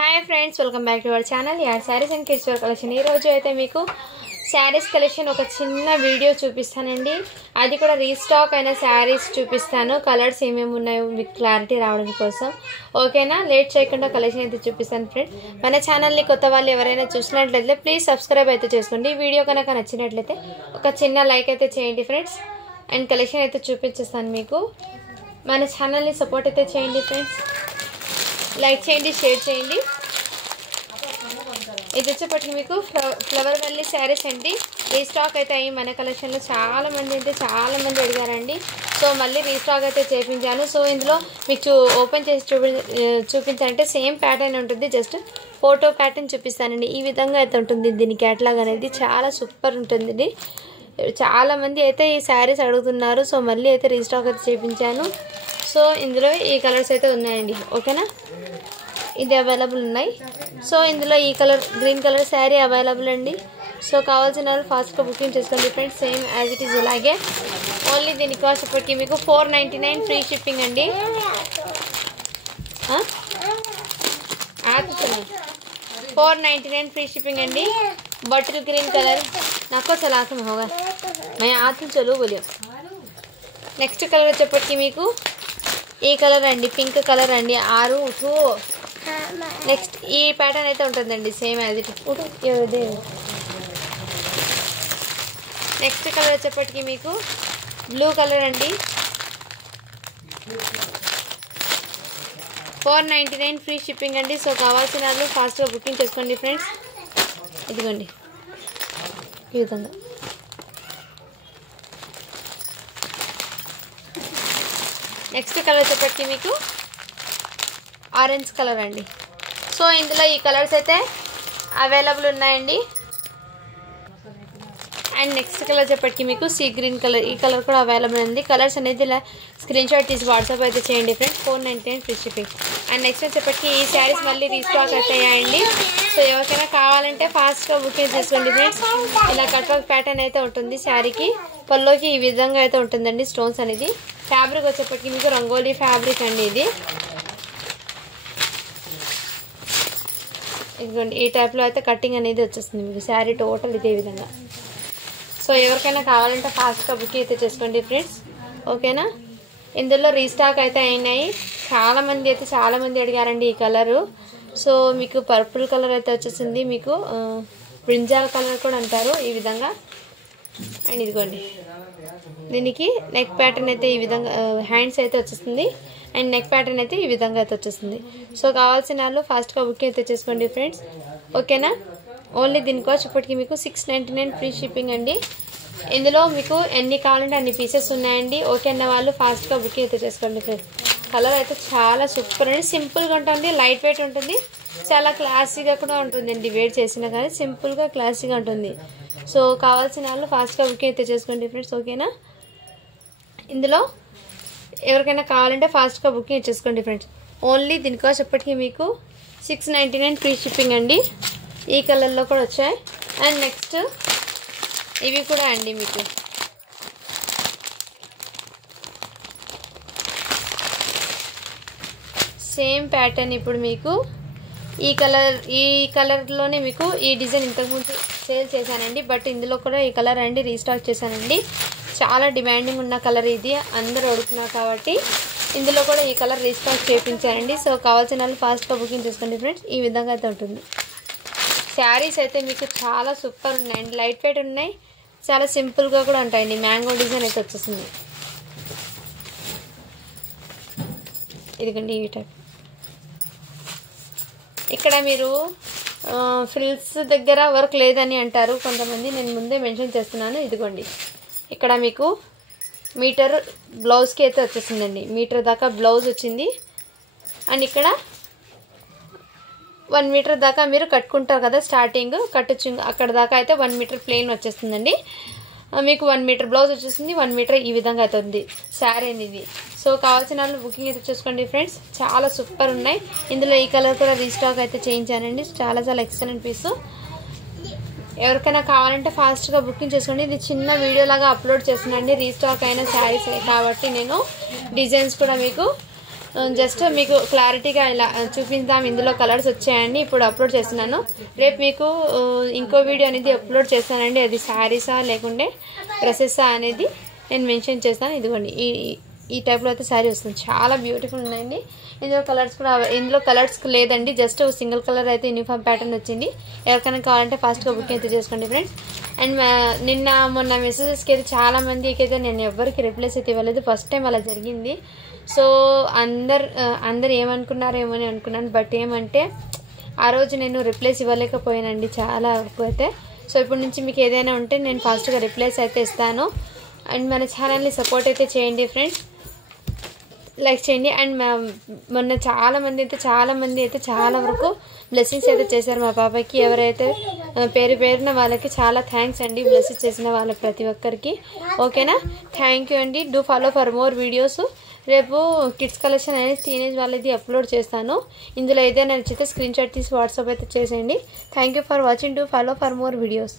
Hi friends welcome back to our channel यार saris and kids wear collection ఈ రోజు అయితే మీకు సారీస్ కలెక్షన్ ఒక చిన్న వీడియో చూపిస్తానండి అది కూడా రీస్టాక్ అయిన సారీస్ చూపిస్తాను కలర్స్ ఏమేమి ఉన్నాయో మీకు క్లారిటీ రావడం కోసం ఓకేనా లేట్ చేయకుండా కలెక్షన్ అయితే చూపిస్తాను ఫ్రెండ్స్ మన ఛానల్ ని కొత్త వాళ్ళు ఎవరైనా చూసినట్లయితే ప్లీజ్ సబ్స్క్రైబ్ అయితే చేసుకోండి వీడియో కనుక నచ్చినట్లయితే ఒక చిన్న లైక్ అయితే చేయండి ఫ్రెండ్స్ అండ్ కలెక్షన్ అయితే చూపించేస్తాను మీకు మన ఛానల్ ని సపోర్ట్ అయితే చేయండి ఫ్రెండ్స్ లైక్ చేయండి షేర్ చేయండి ఇది వచ్చేప్పటికి మీకు ఫ్లవర్ వల్లీ శారీస్ అండి రీస్టాక్ అయితే అయ్యి మన కలెక్షన్లో చాలా మంది అడిగారండి సో మళ్ళీ రీస్టాక్ అయితే చేయించాను సో ఇందులో మీకు ఓపెన్ చేసి చూపించాలంటే సేమ్ ప్యాటర్న్ ఉంటుంది జస్ట్ ఫోటో ప్యాటర్న్ చూపిస్తానండి ఈ విధంగా అయితే ఉంటుంది దీని క్యాటలాగ్ అనేది చాలా సూపర్ ఉంటుంది చాలా మంది అయితే ఈ శారీస్ అడుగుతున్నారు సో మళ్ళీ అయితే రీస్టాక్ అయితే చేయించాను సో ఇందులో ఈ కలర్స్ అయితే ఉన్నాయండి ఓకేనా ఇది అవైలబుల్ ఉన్నాయి సో ఇందులో ఈ colour green colour sari available అండి సో కావాల్సిన వాళ్ళు ఫాస్ట్గా బుకింగ్ చేసుకోండి friends same as it is ఇలాగే ఓన్లీ దీని కాస్ట్ ఇప్పటికి మీకు 499 ఫ్రీ షిప్పింగ్ అండి 499 फ्री शिपिंग अंडी बॉटल ग्रीन कलर नाको चलासम होगा मैं आती चलो बोलियो नेक्स्ट कलर వచ్చేప్పటికి మీకు ఈ కలర్ అండి పింక్ కలర్ అండి 6 2 నెక్స్ట్ ఈ ప్యాటర్న్ అయితే ఉంటుందండి సేమ్ యాజ్ ఇట్ ఇదే నెక్స్ట్ కలర్ వచ్చేప్పటికి మీకు బ్లూ కలర్ అండి 499 ఫ్రీ షిప్పింగ్ అండి సో కావాల్సిన వాళ్ళు ఫాస్ట్గా బుకింగ్ చేసుకోండి ఫ్రెండ్స్ ఇదిగోండి ఈ విధంగా నెక్స్ట్ కలర్ వచ్చేప్పటికి మీకు ఆరెంజ్ కలర్ అండి సో ఇందులో ఈ కలర్స్ అయితే అవైలబుల్ ఉన్నాయండి అండ్ నెక్స్ట్ కలర్ వచ్చేప్పటికి మీకు సీ గ్రీన్ కలర్ ఈ కలర్ కూడా అవైలబుల్ ఉంది కలర్స్ అనేది ఇలా స్క్రీన్ షాట్ తీసి వాట్సాప్ అయితే చేయండి friends 499 free shipping and next వచ్చేప్పటికి ఈ శారీస్ మళ్ళీ రీస్టాక్ అవుతాయండి సో ఎవరికైనా కావాలంటే ఫాస్ట్గా బుకింగ్ చేసుకోండి ఫ్రెండ్స్ ఇలా కట్ వర్క్ ప్యాటర్న్ అయితే ఉంటుంది శారీకి పల్లోకి ఈ విధంగా అయితే ఉంటుందండి స్టోన్స్ అనేది ఫ్యాబ్రిక్ వచ్చేప్పటికి మీకు రంగోలీ ఫ్యాబ్రిక్ అండి ఇది ఇదిగోండి ఈ టైప్లో అయితే కటింగ్ అనేది వచ్చేస్తుంది మీకు శారీ టోటల్ ఇదే విధంగా సో ఎవరికైనా కావాలంటే ఫాస్ట్గా బుక్ అయితే చేసుకోండి ఫ్రెండ్స్ ఓకేనా ఇందులో రీస్టాక్ అయితే అయినాయి చాలా మంది అడిగారండి ఈ కలరు సో మీకు పర్పుల్ కలర్ అయితే వచ్చేసింది మీకు బ్రింజాల్ కలర్ కూడా అంటారు ఈ విధంగా అండ్ ఇదిగోండి దీనికి నెక్ ప్యాటర్న్ అయితే ఈ విధంగా హ్యాండ్స్ అయితే వచ్చేస్తుంది అండ్ నెక్ ప్యాటర్న్ అయితే ఈ విధంగా అయితే వచ్చేస్తుంది సో కావాల్సిన వాళ్ళు ఫాస్ట్గా బుక్ అయితే చేసుకోండి ఫ్రెండ్స్ ఓకేనా ఓన్లీ దీని కాస్ట్ ఇప్పటికి మీకు 699 ఫ్రీ షిప్పింగ్ అండి ఇందులో మీకు ఎన్ని కావాలంటే అన్ని పీసెస్ ఉన్నాయండి ఓకే అన్న వాళ్ళు ఫాస్ట్గా బుక్ అయితే చేసుకోండి ఫ్రెండ్స్ కలర్ అయితే చాలా సూపర్ అండి సింపుల్గా ఉంటుంది లైట్ వెయిట్ ఉంటుంది చాలా క్లాసీగా కూడా ఉంటుందండి వేర్ చేసినా కానీ సింపుల్గా క్లాసీగా ఉంటుంది సో కావాల్సిన వాళ్ళు ఫాస్ట్గా బుక్ అయితే చేసుకోండి ఫ్రెండ్స్ ఓకేనా ఇందులో ఎవరికైనా కావాలంటే ఫాస్ట్గా బుకింగ్ చేసుకోండి ఫ్రెండ్స్ ఓన్లీ దీని కాస్ట్ ఇప్పటికీ మీకు 699 ఫ్రీ షిప్పింగ్ అండి ఈ కలర్లో కూడా వచ్చాయి అండ్ నెక్స్ట్ ఇవి కూడా అండి మీకు సేమ్ ప్యాటర్న్ ఇప్పుడు మీకు ఈ కలర్లోనే మీకు ఈ డిజైన్ ఇంతకుముందు సేల్ చేశానండి బట్ ఇందులో కూడా ఈ కలర్ అండి రీస్టాక్ చేశానండి చాలా డిమాండింగ్ ఉన్న కలర్ ఇది అందరూ అడుగుతున్నారు కాబట్టి ఇందులో కూడా ఈ కలర్ రీస్టాక్ చేయించానండి సో కావాల్సిన వాళ్ళు ఫాస్ట్గా బుకింగ్ చేసుకోండి ఫ్రెండ్స్ ఈ విధంగా అయితే ఉంటుంది శారీస్ అయితే మీకు చాలా సూపర్ ఉన్నాయండి లైట్ వెయిట్ ఉన్నాయి చాలా సింపుల్గా కూడా ఉంటాయండి మ్యాంగో డిజైన్ అయితే వచ్చేస్తుంది ఇదిగోండి ఈ టైప్ ఇక్కడ మీరు ఫ్రిల్స్ దగ్గర వర్క్ లేదని అంటారు కొంతమంది నేను ముందే మెన్షన్ చేస్తున్నాను ఇదిగోండి ఇక్కడ మీకు మీటర్ బ్లౌజ్కి అయితే వచ్చేసిందండి మీటర్ దాకా బ్లౌజ్ వచ్చింది అండ్ ఇక్కడ 1 మీటర్ దాకా మీరు కట్టుకుంటారు కదా స్టార్టింగ్ కట్టొచ్చు అక్కడ దాకా అయితే 1 మీటర్ ప్లెయిన్ వచ్చేస్తుందండి మీకు 1 మీటర్ బ్లౌజ్ వచ్చేస్తుంది 1 మీటర్ ఈ విధంగా అయితే ఉంది శారీ అనేది సో కావాల్సిన వాళ్ళు బుకింగ్ అయితే చూసుకోండి ఫ్రెండ్స్ చాలా సూపర్ ఉన్నాయి ఇందులో ఈ కలర్ కూడా రీస్టాక్ అయితే చేయించానండి చాలా ఎక్సలెంట్ పీస్ ఎవరికైనా కావాలంటే ఫాస్ట్గా బుకింగ్ చేసుకోండి ఇది చిన్న వీడియో లాగా అప్లోడ్ చేస్తున్నానండి రీస్టాక్ అయిన శారీస్ కాబట్టి నేను డిజైన్స్ కూడా మీకు జస్ట్ మీకు క్లారిటీగా ఇలా చూపిద్దాం. ఇందులో కలర్స్ వచ్చాయండి, ఇప్పుడు అప్లోడ్ చేస్తున్నాను. రేపు మీకు ఇంకో వీడియో అనేది అప్లోడ్ చేస్తానండి. అది శారీసా లేకుంటే డ్రెస్సెసా అనేది నేను మెన్షన్ చేస్తాను. ఇదిగోండి ఈ టైప్లో అయితే శారీ వస్తుంది, చాలా బ్యూటిఫుల్ ఉన్నాయండి. ఇందులో కలర్స్ కూడా, ఇందులో కలర్స్ లేదండి, జస్ట్ సింగిల్ కలర్ అయితే యూనిఫామ్ ప్యాటర్న్ వచ్చింది. ఎవరికైనా కావాలంటే ఫాస్ట్గా బుకింగ్ అయితే చేసుకోండి ఫ్రెండ్స్. అండ్ నిన్న మొన్న మెసేజెస్కి అయితే చాలా మందికి అయితే నేను ఎవరికి రిప్లైస్ అయితే ఇవ్వలేదు, ఫస్ట్ టైం అలా జరిగింది. సో అందరు ఏమనుకున్నారేమో అని అనుకున్నాను, బట్ ఏమంటే ఆ రోజు నేను రిప్లైస్ ఇవ్వలేకపోయానండి చాలా వరకు అయితే. సో ఇప్పటి నుంచి మీకు ఏదైనా ఉంటే నేను ఫాస్ట్గా రిప్లైస్ అయితే ఇస్తాను. అండ్ మన ఛానల్ని సపోర్ట్ అయితే చేయండి ఫ్రెండ్స్, లైక్ చేయండి. అండ్ మొన్న చాలా మంది అయితే చాలా వరకు బ్లెస్సింగ్స్ అయితే చేశారు మా పాపకి. ఎవరైతే పేరున వాళ్ళకి చాలా థ్యాంక్స్ అండి, బ్లెస్సింగ్స్ చేసిన వాళ్ళకి ప్రతి ఒక్కరికి. ఓకేనా, థ్యాంక్ యూ అండి. Do follow for more videos. రేపు కిడ్స్ కలెక్షన్ అనేది టీనేజ్ వాళ్ళది అప్లోడ్ చేస్తాను. ఇందులో ఏదైనా నచ్చితే స్క్రీన్ షాట్ తీసి వాట్సాప్ అయితే చేసేయండి. Thank you for watching. Do follow for more videos.